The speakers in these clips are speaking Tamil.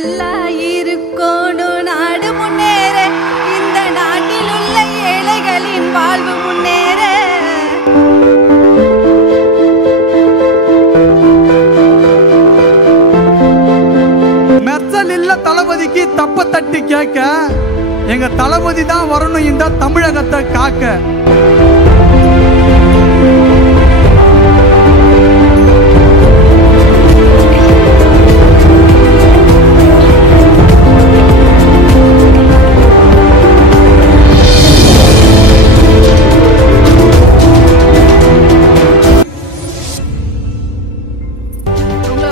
நல்லா இருக்கணும் நாடு முன்னேற, இந்த நாட்டில் உள்ள ஏழைகளின் வாழ்வு முன்னேற. மெர்சல் இல்ல தளபதிக்கு தப்ப தட்டி கேட்க, எங்க தளபதி தான் வரணும் இந்த தமிழகத்தை காக்க.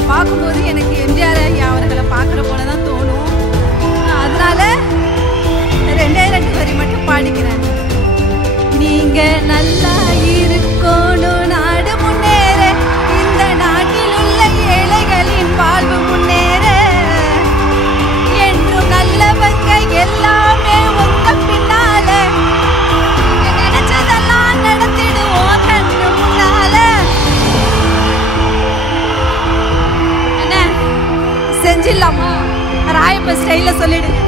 பார்க்கும்போது எனக்கு எம்ஜிஆர் ஐயா அவர்களை பார்க்குற போல தான் தோணும். அதனால 2 வரி மட்டும் பாடிக்கிறேன். நீங்க நல்லா இருக்கணும் நாடு முன்னேற, இந்த நாட்டில் உள்ள ஏழைகளின் வாழ்வு முன்னேற. என்றும் நல்லவங்க எல்லாமே உங்க பின்னால, நினைச்சதெல்லாம் நடத்திடுவோம் கண்ணு முன்னால. செஞ்சிடலாமா? ராயப்ப ஸ்டைல சொல்லிடுங்க.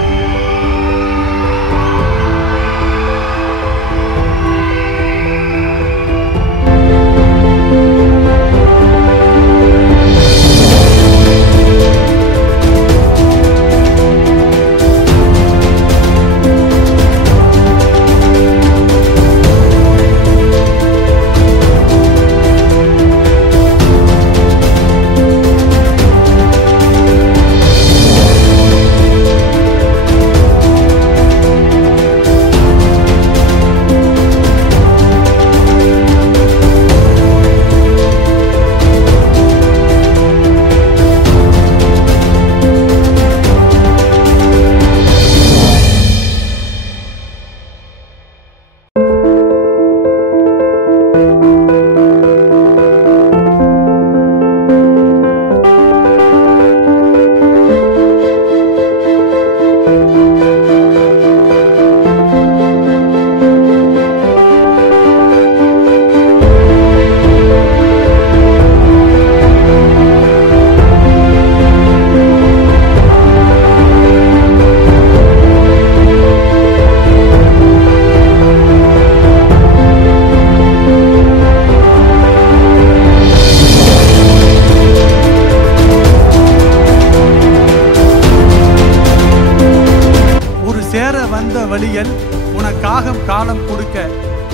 வழிகள் உனக்காக காலம் கொடுக்க,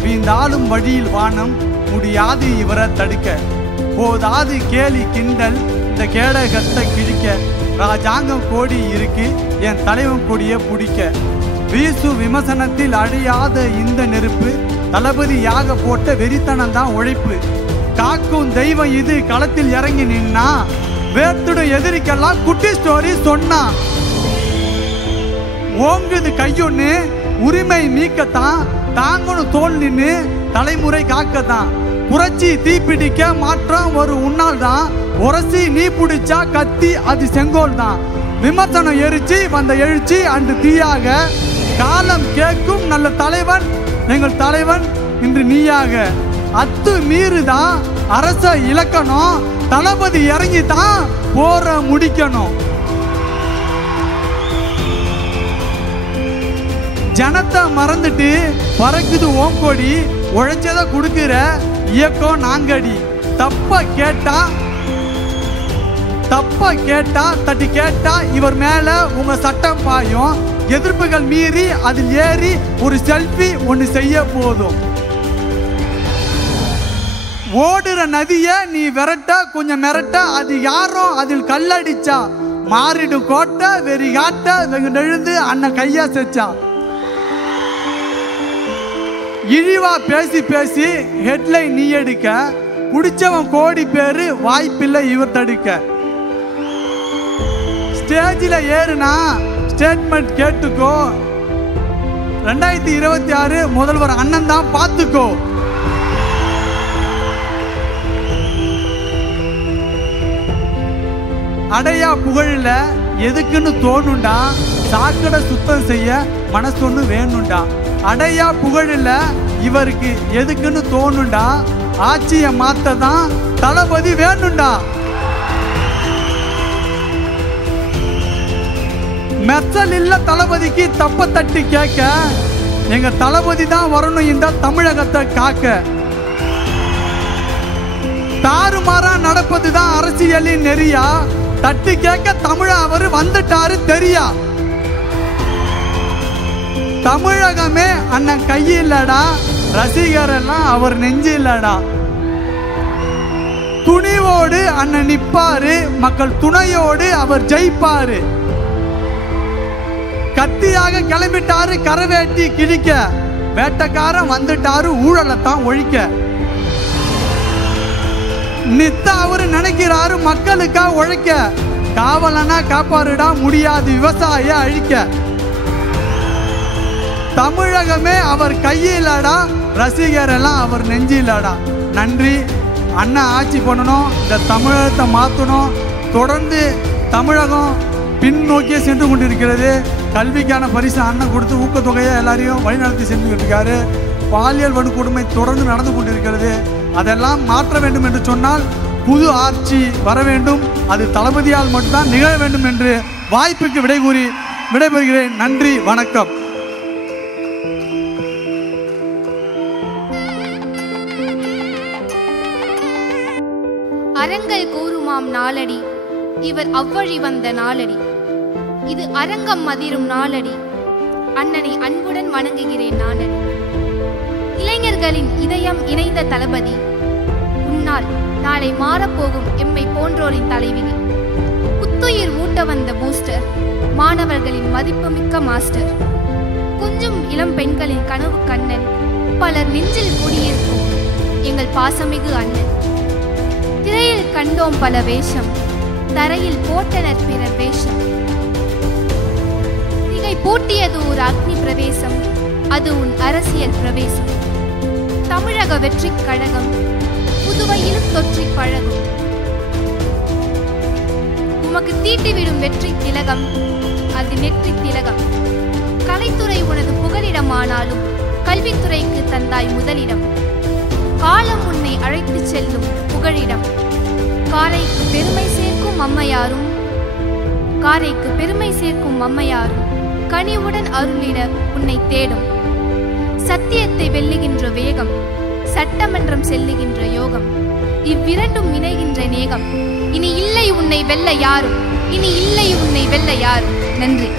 வீந்தாலும் வழியில் வானம் முடியாது இவரை தடுக்க. போதாது கேலி கிண்டல் இந்த கேடகத்தை கிழிக்க, ராஜாங்கம் கோடி இருக்கு என் தலைவன் கொடிய பிடிக்க. வீசு விமர்சனத்தில் அழியாத இந்த நெருப்பு, தளபதியாக போட்ட வெறித்தனம் தான் உழைப்பு. காக்கும் தெய்வம் இது களத்தில் இறங்கி நின்னா, வேர்த்துடும் எதிரிக்கெல்லாம் குட்டி ஸ்டோரி சொன்னா. ஓங்குது கையொன்னு உரிமை மீக்கத்தான், தாங்கணும் தோல் நின்று தலைமுறை காக்கத்தான். புரட்சி தீப்பிடிக்க மாற்றம் ஒரு உன்னால் தான், உரசி நீ பிடிச்சா கத்தி அது செங்கோல் தான். விமர்சனம் எரிச்சு வந்த எழுச்சி அன்று தீயாக, காலம் கேட்கும் நல்ல தலைவன் எங்கள் தலைவன் இன்று நீயாக. அத்து மீறுதான் அரச இலக்கணம், தளபதி இறங்கி தான் போற முடிக்கணும். ஜனத்தை மறந்துட்டு பறக்குது ஓங்கோடி, உழைச்சதை கொடுக்கிற இயக்கம் நாங்கடி. தப்ப கேட்டா தட்டி கேட்டா இவர் மேல உங்க சட்டம் பாயும். எதிர்ப்புகள் மீறி அதில் ஏறி ஒரு செல்ஃபி ஒன்று செய்ய போதும். ஓடுற நதிய நீ விரட்ட கொஞ்சம் மிரட்ட, அது யாரோ அதில் கல்லடிச்சா. மாறிடும் கோட்டை வெறி காட்ட வெகுண்டெழுந்து அண்ணன் கையா செச்சா. இழிவா பேசி பேசி ஹெட்லைன் நீ எடுக்க, குடிச்சவன் கோடி பேரு வாய்ப்பில்லை இவர் தடுக்க. ஸ்டேஜில் ஏறுனா ஸ்டேட்மெண்ட் கேட்டுக்கோ, 2026 முதல்வர் அண்ணன் தான் பார்த்துக்கோ. அடையா புகழில் எதுக்குன்னு தோணுண்டா, சாக்கடை சுத்தம் செய்ய மனசொன்னு வேணுண்டா. அடையா புகழில் இவருக்கு எதுக்குன்னு தோணுண்டா, ஆட்சியை மாத்ததான் தளபதி வேணுண்டா. மெச்சல் இல்ல தளபதிக்கு தப்ப தட்டி கேட்க, எங்க தளபதி தான் வரணும் இந்த தமிழகத்தை காக்க. தாறுமாறா நடப்பதுதான் அரசியலின் நெறியா, தட்டி கேட்க தமிழ அவரு வந்துட்டாரு தெரியா. தமிழகமே அண்ணன் கையில்லடா, ரசிகர் எல்லாம் அவர் நெஞ்சு இல்லடா. துணிவோடு அண்ணன் நிப்பாரு, மக்கள் துணையோடு அவர் ஜெயிப்பாரு. கத்தியாக கிளம்பிட்டாரு கரவேட்டி கிழிக்க, வேட்டக்காரன் வந்துட்டாரு ஊழலத்தான் ஒழிக்க. நித்த அவரு நினைக்கிறாரு மக்களுக்கா உழைக்க, காவலனா காப்பாருடா முடியாது விவசாய அழிக்க. தமிழகமே அவர் கையிலடா, ரசிகர் எல்லாம் அவர் நெஞ்சிலடா. நன்றி. அண்ணன் ஆட்சி பண்ணணும், இந்த தமிழகத்தை மாற்றணும். தொடர்ந்து தமிழகம் பின்னோக்கியே சென்று கொண்டிருக்கிறது. கல்விக்கான பரிசு அண்ணன் கொடுத்து ஊக்கத்தொகையை எல்லாரையும் வழிநடத்தி சென்று இருக்காரு. பாலியல் வன்கொடுமை தொடர்ந்து நடந்து கொண்டிருக்கிறது. அதெல்லாம் மாற்ற வேண்டும் என்று சொன்னால் புது ஆட்சி வர வேண்டும். அது தளபதியால் மட்டும்தான் நிகழ வேண்டும் என்று வாய்ப்புக்கு விடை கூறி விடைபெறுகிறேன். நன்றி, வணக்கம். அரங்கல் கூறுமாம் நாளடி, இவர் அவ்வழி வந்த நாளடி. இது அரங்கம் மதிரும் நாளடி, அண்ணனை அன்புடன் வணங்குகிறேன் நானடி. இளைஞர்களின் இதயம் இணைந்த தளபதி, உன்னால் நாளை மாறப்போகும் எம்மை போன்றோரின் தலைவிதி. புத்துயிர் ஊட்ட வந்த பூஸ்டர், மாணவர்களின் மதிப்புமிக்க மாஸ்டர். கொஞ்சம் இளம் பெண்களின் கனவு கண்ணன், பலர் நெஞ்சில் குடியிருக்கும் எங்கள் பாசமிகு அண்ணன். திரையில் கண்டோம் பல வேஷம், தரையில் போட்டனர் பிறர் வேஷம். திகை பூட்டியது ஒரு அக்னி பிரவேசம், அது உன் அரசியல் பிரவேசம். தமிழக வெற்றிக் கழகம் புதுவையிலும் தொற்றி பழகும். உமக்கு தீட்டிவிடும் வெற்றி திலகம், அது நெற்றி திலகம். கலைத்துறை உனது புகலிடமானாலும் கல்வித்துறைக்கு தந்தாய் முதலிடம். காலம் உன்னை அழைத்து செல்லும் புகழிடம். காலைக்கு பெருமை சேர்க்கும் அம்மையாரும், காரைக்கு பெருமை சேர்க்கும் அம்மையாரும் கனிவுடன் அருளிட உன்னை தேடும். சத்தியத்தை வெல்லுகின்ற வேகம், சட்டமன்றம் செல்லுகின்ற யோகம். இவ்விரண்டும் இணைகின்ற நேகம். இனி இல்லை உன்னை வெல்ல யாரும், இனி இல்லை உன்னை வெல்ல யாரும். நன்றி.